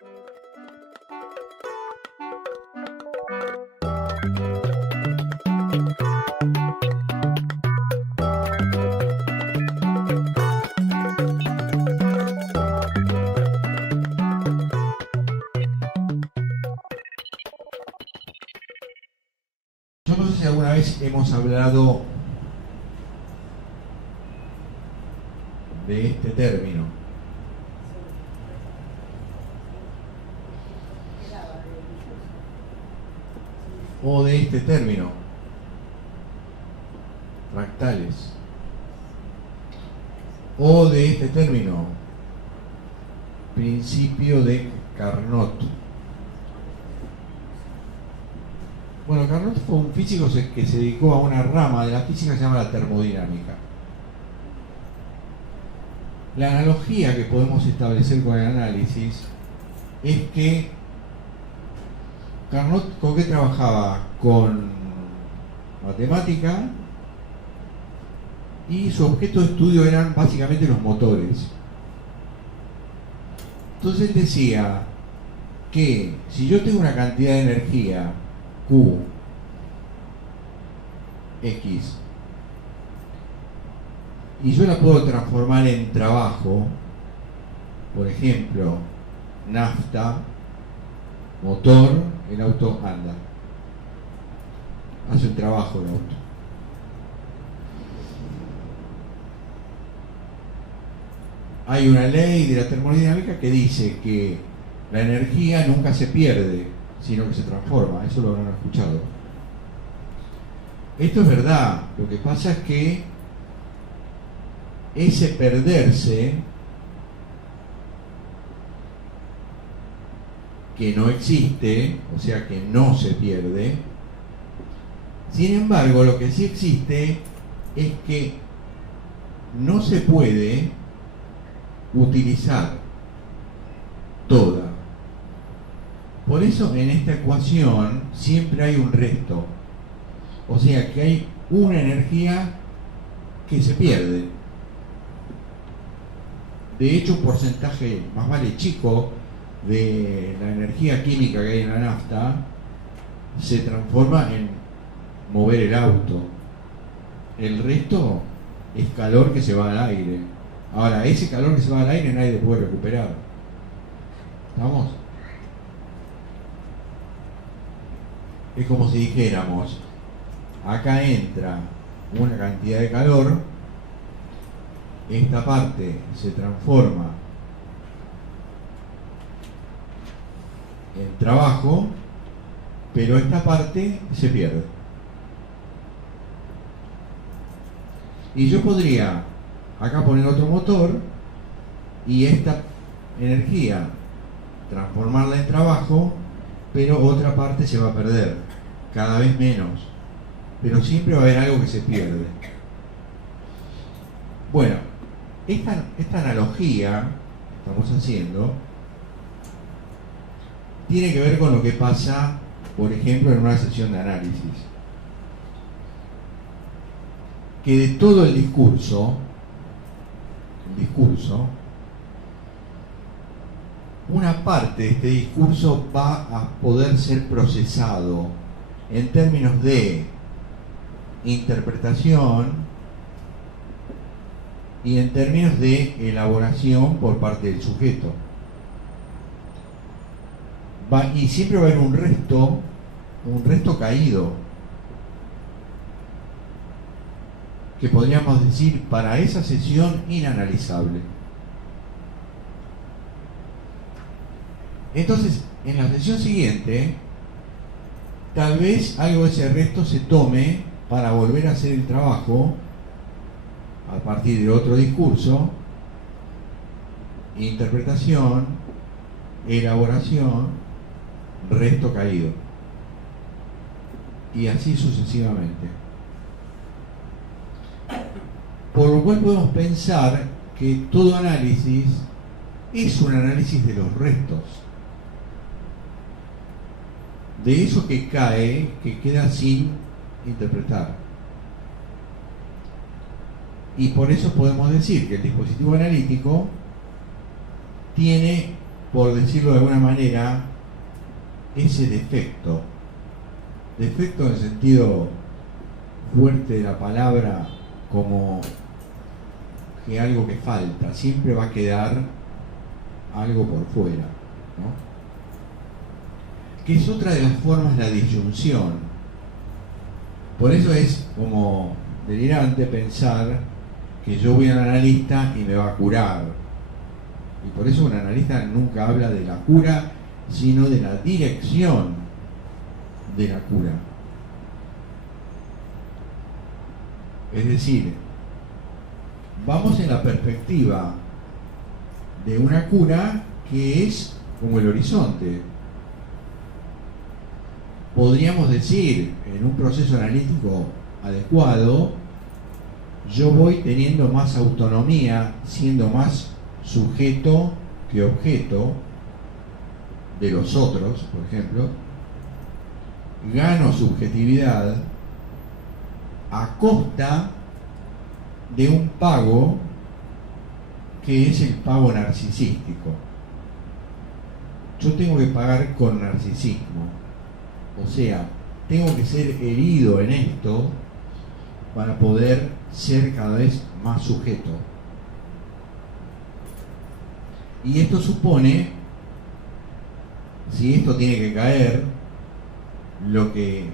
Yo no sé si alguna vez hemos hablado de este término. O de este término. Fractales. O de este término. Principio de Carnot. Bueno, Carnot fue un físico que se dedicó a una rama de la física que se llama la termodinámica. La analogía que podemos establecer con el análisis es que Carnot, ¿con qué trabajaba? Con matemática, y su objeto de estudio eran básicamente los motores. Entonces decía que si yo tengo una cantidad de energía Q, X, y yo la puedo transformar en trabajo, por ejemplo, nafta, motor, el auto anda, hace un trabajo el auto. Hay una ley de la termodinámica que dice que la energía nunca se pierde, sino que se transforma. Eso lo habrán escuchado. Esto es verdad. Lo que pasa es que ese perderse, que no existe, o sea que no se pierde. Sin embargo, lo que sí existe es que no se puede utilizar toda. Por eso en esta ecuación siempre hay un resto. O sea que hay una energía que se pierde. De hecho, un porcentaje más vale chico de la energía química que hay en la nafta se transforma en mover el auto. El resto es calor que se va al aire. Ahora, ese calor que se va al aire nadie lo puede recuperar. ¿Estamos? Es como si dijéramos, acá entra una cantidad de calor, esta parte se transforma en trabajo, pero esta parte se pierde. Y yo podría acá poner otro motor y esta energía transformarla en trabajo, pero otra parte se va a perder, cada vez menos, pero siempre va a haber algo que se pierde. Bueno, esta analogía que estamos haciendo tiene que ver con lo que pasa, por ejemplo, en una sesión de análisis. Que de todo el discurso, una parte de este discurso va a poder ser procesado en términos de interpretación y en términos de elaboración por parte del sujeto. Y siempre va a haber un resto caído, que podríamos decir para esa sesión inanalizable. Entonces, en la sesión siguiente, tal vez algo de ese resto se tome para volver a hacer el trabajo a partir de otro discurso, interpretación, elaboración, resto caído. Y así sucesivamente. Por lo cual podemos pensar que todo análisis es un análisis de los restos. De eso que cae, que queda sin interpretar. Y por eso podemos decir que el dispositivo analítico tiene por decirlo de alguna manera, ese defecto en el sentido fuerte de la palabra, como que algo que falta, siempre va a quedar algo por fuera, ¿no? Que es otra de las formas de la disyunción. Por eso es como delirante pensar que yo voy al analista y me va a curar. Y por eso un analista nunca habla de la cura, sino de la dirección de la cura. Es decir, vamos en la perspectiva de una cura que es como el horizonte. Podríamos decir, en un proceso analítico adecuado, yo voy teniendo más autonomía, siendo más sujeto que objeto de los otros, por ejemplo, gano subjetividad a costa de un pago que es el pago narcisístico. Yo tengo que pagar con narcisismo, o sea, tengo que ser herido en esto para poder ser cada vez más sujeto. Y esto supone, si esto tiene que caer, lo que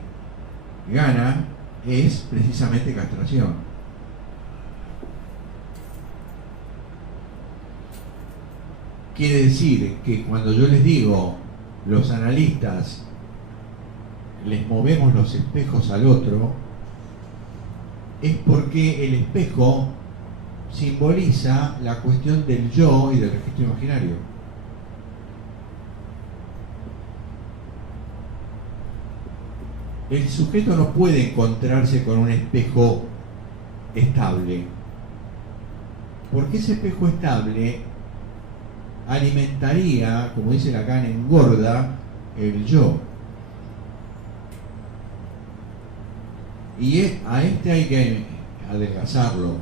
gana es precisamente castración. Quiere decir que cuando yo les digo, los analistas les movemos los espejos al otro, es porque el espejo simboliza la cuestión del yo y del registro imaginario. El sujeto no puede encontrarse con un espejo estable, porque ese espejo estable alimentaría, como dice Lacan, engorda el yo. Y a este hay que adelgazarlo.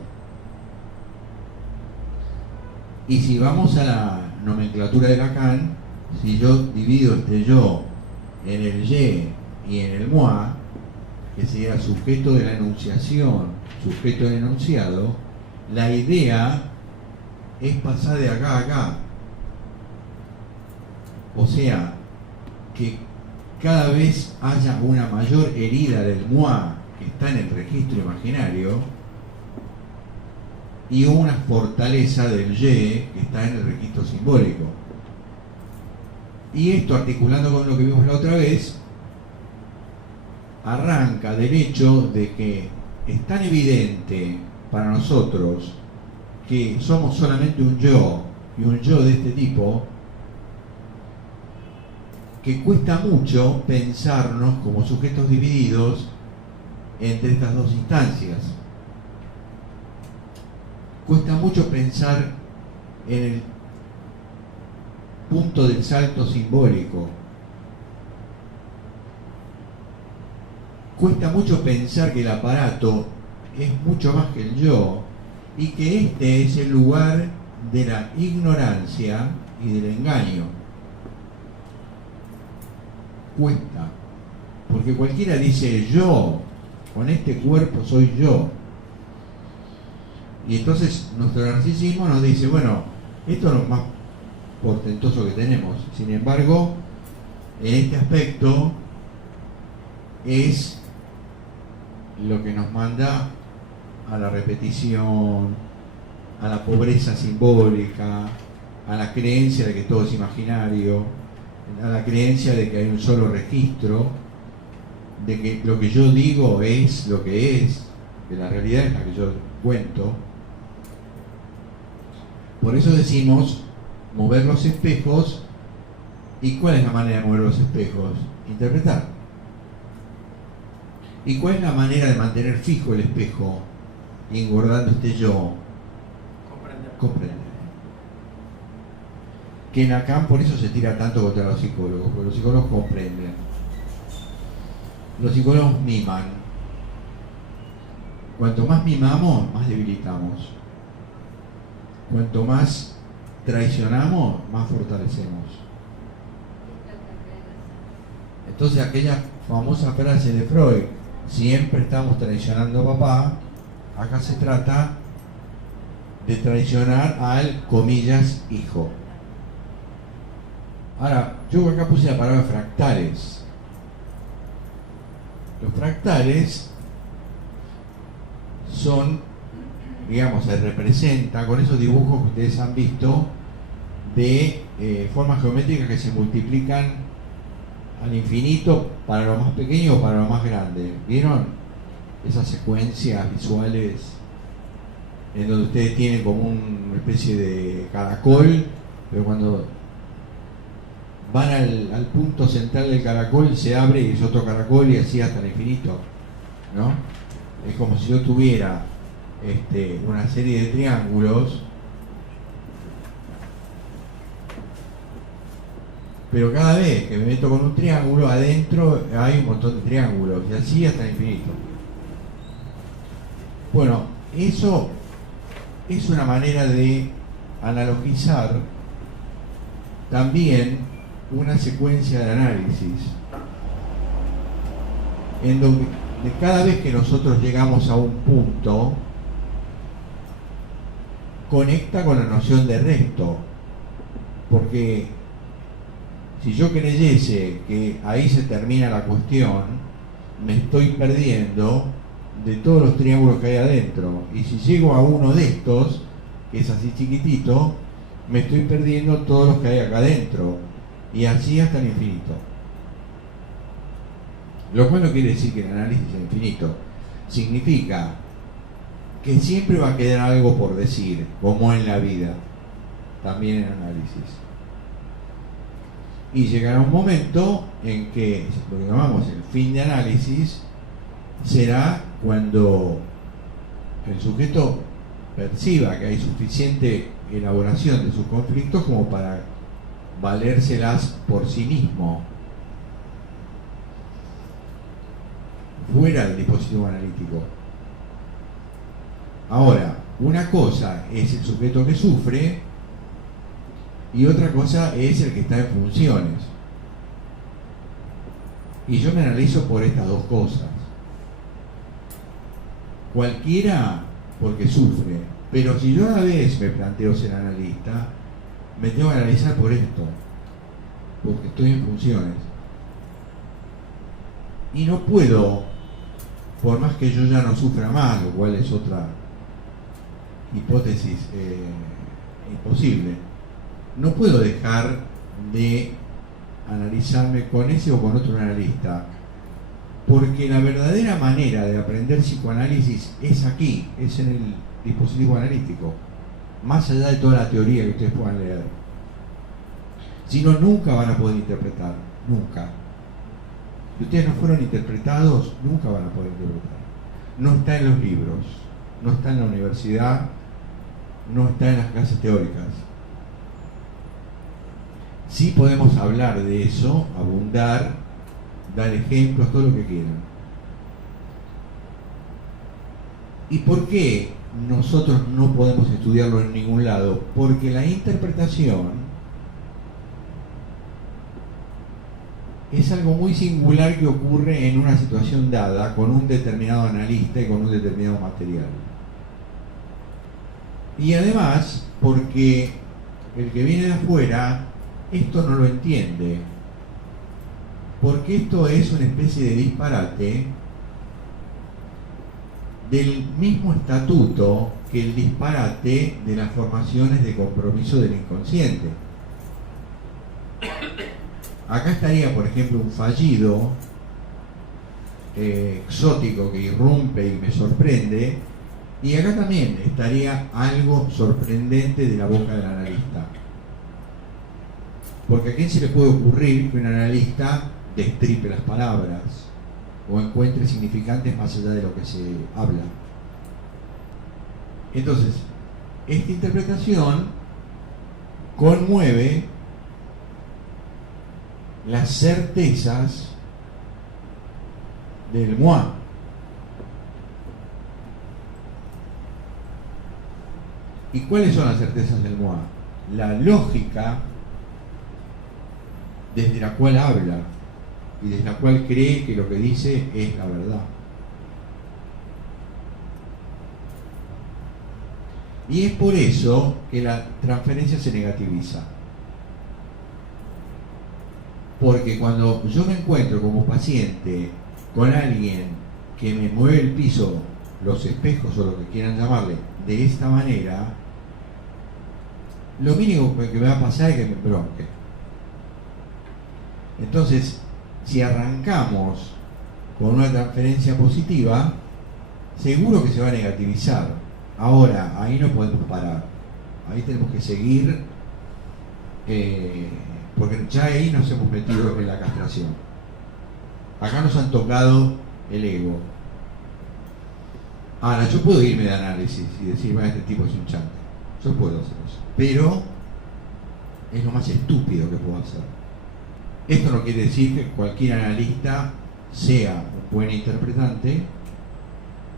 Y si vamos a la nomenclatura de Lacan, si yo divido este yo en el y y en el moi, que sería sujeto de la enunciación, sujeto del enunciado, la idea es pasar de acá a acá. O sea, que cada vez haya una mayor herida del moi que está en el registro imaginario y una fortaleza del y que está en el registro simbólico. Y esto, articulando con lo que vimos la otra vez, arranca del hecho de que es tan evidente para nosotros que somos solamente un yo, y un yo de este tipo, que cuesta mucho pensarnos como sujetos divididos entre estas dos instancias. Cuesta mucho pensar en el punto del salto simbólico. Cuesta mucho pensar que el aparato es mucho más que el yo y que este es el lugar de la ignorancia y del engaño. Cuesta, porque cualquiera dice yo, con este cuerpo soy yo. Y entonces nuestro narcisismo nos dice, bueno, esto es lo más portentoso que tenemos. Sin embargo, en este aspecto es lo que nos manda a la repetición, a la pobreza simbólica, a la creencia de que todo es imaginario, a la creencia de que hay un solo registro, de que lo que yo digo es lo que es, que la realidad es la que yo cuento. Por eso decimos mover los espejos. ¿Y cuál es la manera de mover los espejos? Interpretar. ¿Y cuál es la manera de mantener fijo el espejo, engordando este yo? Comprender. Que Lacan por eso se tira tanto contra los psicólogos, porque los psicólogos comprenden. Los psicólogos miman. Cuanto más mimamos, más debilitamos. Cuanto más traicionamos, más fortalecemos. Entonces aquella famosa frase de Freud, siempre estamos traicionando a papá, acá se trata de traicionar al, comillas, hijo. Ahora, yo acá puse la palabra fractales. Los fractales son, digamos, se representan con esos dibujos que ustedes han visto de formas geométricas que se multiplican al infinito para lo más pequeño o para lo más grande. ¿Vieron esas secuencias visuales en donde ustedes tienen como una especie de caracol, pero cuando van al punto central del caracol se abre y es otro caracol y así hasta el infinito, ¿no? Es como si yo tuviera una serie de triángulos, pero cada vez que me meto con un triángulo, adentro hay un montón de triángulos y así hasta el infinito. Bueno, eso es una manera de analogizar también una secuencia de análisis en donde cada vez que nosotros llegamos a un punto conecta con la noción de resto, porque si yo creyese que ahí se termina la cuestión, me estoy perdiendo de todos los triángulos que hay adentro, y si llego a uno de estos que es así chiquitito, me estoy perdiendo todos los que hay acá adentro, y así hasta el infinito. Lo cual no quiere decir que el análisis es infinito. Significa que siempre va a quedar algo por decir, como en la vida, también en análisis. Y llegará un momento en que lo que llamamos el fin de análisis será cuando el sujeto perciba que hay suficiente elaboración de sus conflictos como para valérselas por sí mismo, fuera del dispositivo analítico. Ahora, una cosa es el sujeto que sufre y otra cosa es el que está en funciones. Y yo me analizo por estas dos cosas. Cualquiera porque sufre, pero si yo a la vez me planteo ser analista, me tengo que analizar por esto, porque estoy en funciones. Y no puedo, por más que yo ya no sufra más, lo cual es otra hipótesis imposible, no puedo dejar de analizarme con ese o con otro analista, porque la verdadera manera de aprender psicoanálisis es aquí, es en el dispositivo analítico, más allá de toda la teoría que ustedes puedan leer. Si no, nunca van a poder interpretar, nunca. Si ustedes no fueron interpretados, nunca van a poder interpretar. No está en los libros, no está en la universidad, no está en las clases teóricas. Sí podemos hablar de eso, abundar, dar ejemplos, todo lo que quieran. ¿Y por qué nosotros no podemos estudiarlo en ningún lado? Porque la interpretación es algo muy singular que ocurre en una situación dada con un determinado analista y con un determinado material. Y además, porque el que viene de afuera esto no lo entiende, porque esto es una especie de disparate del mismo estatuto que el disparate de las formaciones de compromiso del inconsciente. Acá estaría, por ejemplo, un fallido exótico que irrumpe y me sorprende, y acá también estaría algo sorprendente de la boca del analista. Porque a quién se le puede ocurrir que un analista destripe las palabras o encuentre significantes más allá de lo que se habla. Entonces, esta interpretación conmueve las certezas del moi. ¿Y cuáles son las certezas del moi? la lógica desde la cual habla y desde la cual cree que lo que dice es la verdad. Y es por eso que la transferencia se negativiza. Porque cuando yo me encuentro como paciente con alguien que me mueve el piso, los espejos o lo que quieran llamarle, de esta manera, lo mínimo que me va a pasar es que me bronque. Entonces, si arrancamos con una transferencia positiva, seguro que se va a negativizar. Ahora, ahí no podemos parar. Ahí tenemos que seguir, porque ya ahí nos hemos metido en la castración. Acá nos han tocado el ego. Ahora, yo puedo irme de análisis y decir, bueno, este tipo es un chante. Yo puedo hacer eso. Pero es lo más estúpido que puedo hacer. Esto no quiere decir que cualquier analista sea un buen interpretante,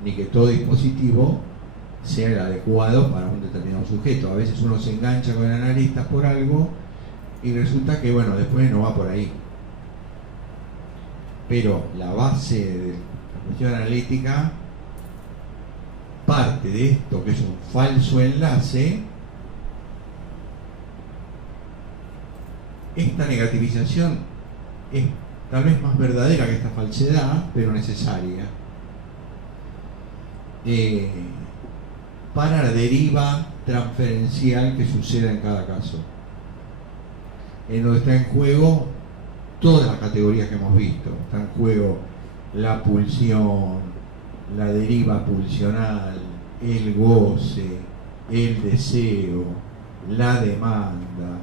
ni que todo dispositivo sea el adecuado para un determinado sujeto. A veces uno se engancha con analistas por algo y resulta que, bueno, después no va por ahí. Pero la base de la cuestión analítica parte de esto, que es un falso enlace. Esta negativización es tal vez más verdadera que esta falsedad, pero necesaria para la deriva transferencial que suceda en cada caso, en donde está en juego todas las categorías que hemos visto. Está en juego la pulsión, la deriva pulsional, el goce, el deseo, la demanda,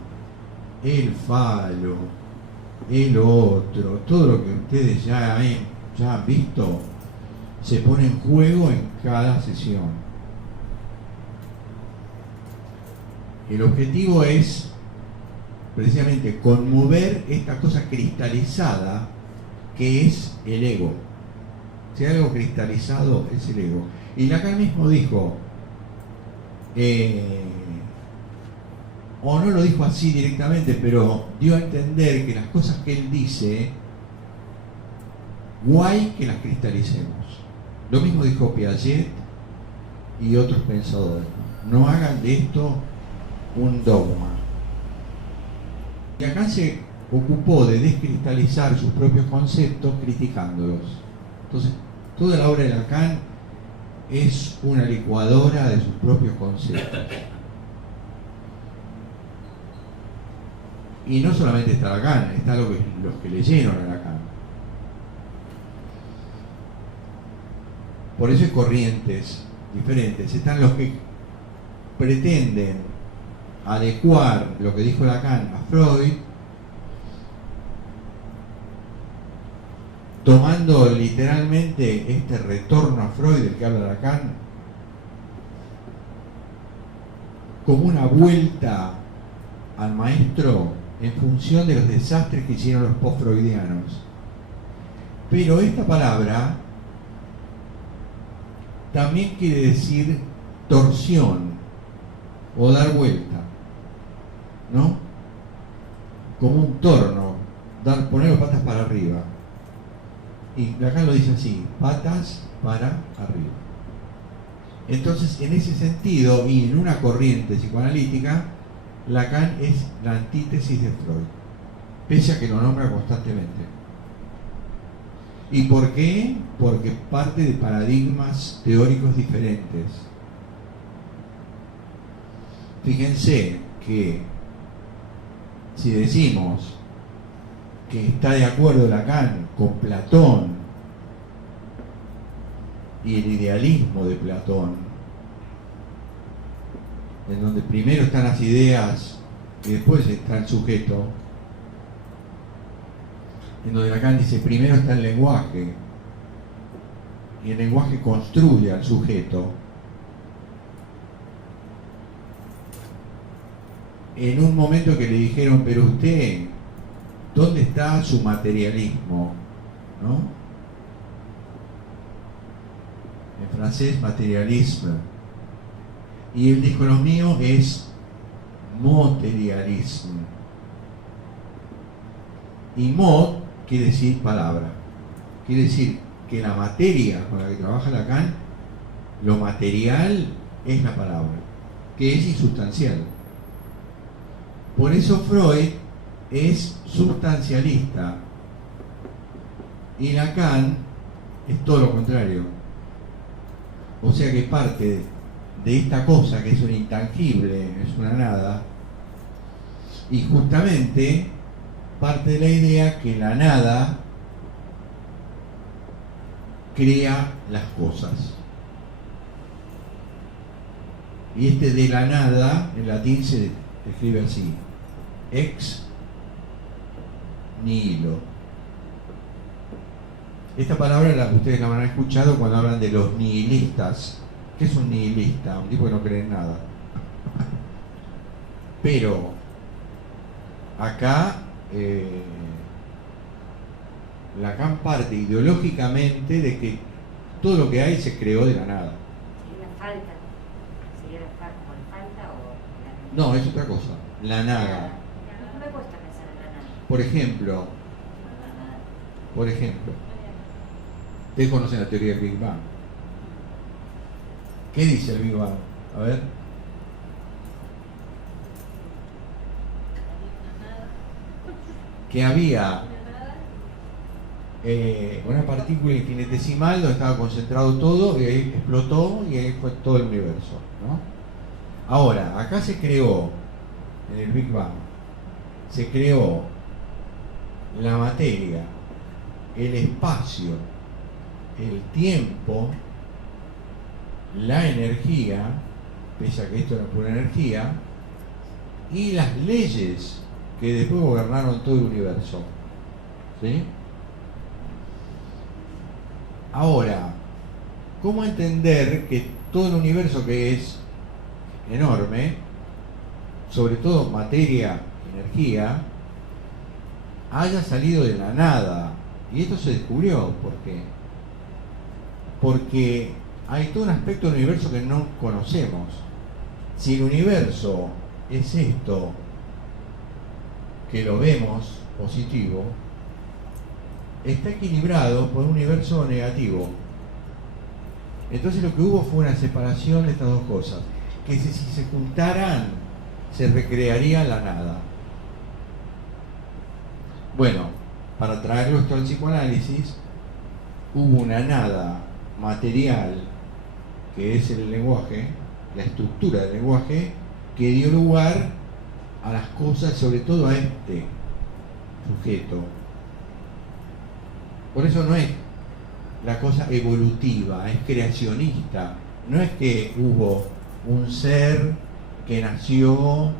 el falo, el otro, todo lo que ustedes ya han visto se pone en juego en cada sesión. El objetivo es precisamente conmover esta cosa cristalizada que es el ego. Si hay algo cristalizado es el ego. Y Lacan mismo dijo, o no lo dijo así directamente, pero dio a entender que las cosas que él dice, guay que las cristalicemos. Lo mismo dijo Piaget y otros pensadores. No hagan de esto un dogma. Y acá se ocupó de descristalizar sus propios conceptos criticándolos. Entonces, toda la obra de Lacan es una licuadora de sus propios conceptos. Y no solamente está Lacan, está los que leyeron a Lacan. Por eso hay corrientes diferentes. Están los que pretenden adecuar lo que dijo Lacan a Freud, tomando literalmente este retorno a Freud del que habla Lacan como una vuelta al maestro en función de los desastres que hicieron los post-freudianos. Pero esta palabra también quiere decir torsión o dar vuelta, ¿no? Como un torno, poner las patas para arriba. Y Lacan lo dice así, patas para arriba. Entonces, en ese sentido, y en una corriente psicoanalítica, Lacan es la antítesis de Freud, pese a que lo nombra constantemente. ¿Y por qué? Porque parte de paradigmas teóricos diferentes. Fíjense que si decimos que está de acuerdo Lacan con Platón y el idealismo de Platón, en donde primero están las ideas y después está el sujeto, en donde Lacan dice primero está el lenguaje y el lenguaje construye al sujeto. En un momento que le dijeron, pero usted, ¿dónde está su materialismo? ¿No? En francés, materialisme. Y él dijo, lo mío es materialismo. Y mod quiere decir palabra. Quiere decir que la materia con la que trabaja Lacan, lo material es la palabra, que es insustancial. Por eso Freud es sustancialista y Lacan es todo lo contrario. O sea que parte de esta cosa que es un intangible, es una nada, y justamente parte de la idea que la nada crea las cosas. Y este de la nada, en latín se escribe así: ex nihilo. Esta palabra ustedes la habrán escuchado cuando hablan de los nihilistas. ¿Qué es un nihilista? Un tipo que no cree en nada. Pero acá Lacan parte ideológicamente de que todo lo que hay se creó de la nada. ¿Sería la falta? ¿Sería la falta o la... No, es otra cosa. La nada. No me cuesta pensar en la nada. Por ejemplo, ustedes conocen la teoría del Big Bang. ¿Qué dice el Big Bang? A ver. Que había una partícula infinitesimal donde estaba concentrado todo y ahí explotó y ahí fue todo el universo, ¿no? Ahora, acá se creó, en el Big Bang, se creó la materia, el espacio, el tiempo, la energía, pese a que esto era pura energía, y las leyes que después gobernaron todo el universo. ¿Sí? Ahora, ¿cómo entender que todo el universo, que es enorme, sobre todo materia, energía, haya salido de la nada? Y esto se descubrió. ¿Por qué? Porque hay todo un aspecto del universo que no conocemos. Si el universo es esto que lo vemos positivo, está equilibrado por un universo negativo. Entonces lo que hubo fue una separación de estas dos cosas, que si se juntaran se recrearía la nada. Bueno, para traerlo esto al psicoanálisis, hubo una nada material, que es el lenguaje, la estructura del lenguaje, que dio lugar a las cosas, sobre todo a este sujeto. Por eso no es la cosa evolutiva, es creacionista. No es que hubo un ser que nació,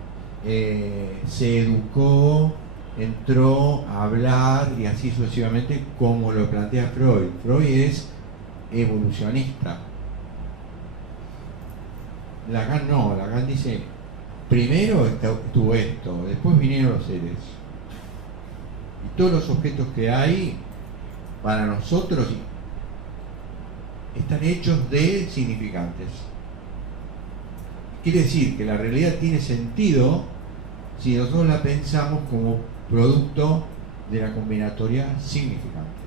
se educó, entró a hablar y así sucesivamente, como lo plantea Freud. Freud es evolucionista. Lacan no, Lacan dice, primero estuvo esto, después vinieron los seres. Y todos los objetos que hay, para nosotros, están hechos de significantes. Quiere decir que la realidad tiene sentido si nosotros la pensamos como producto de la combinatoria significante.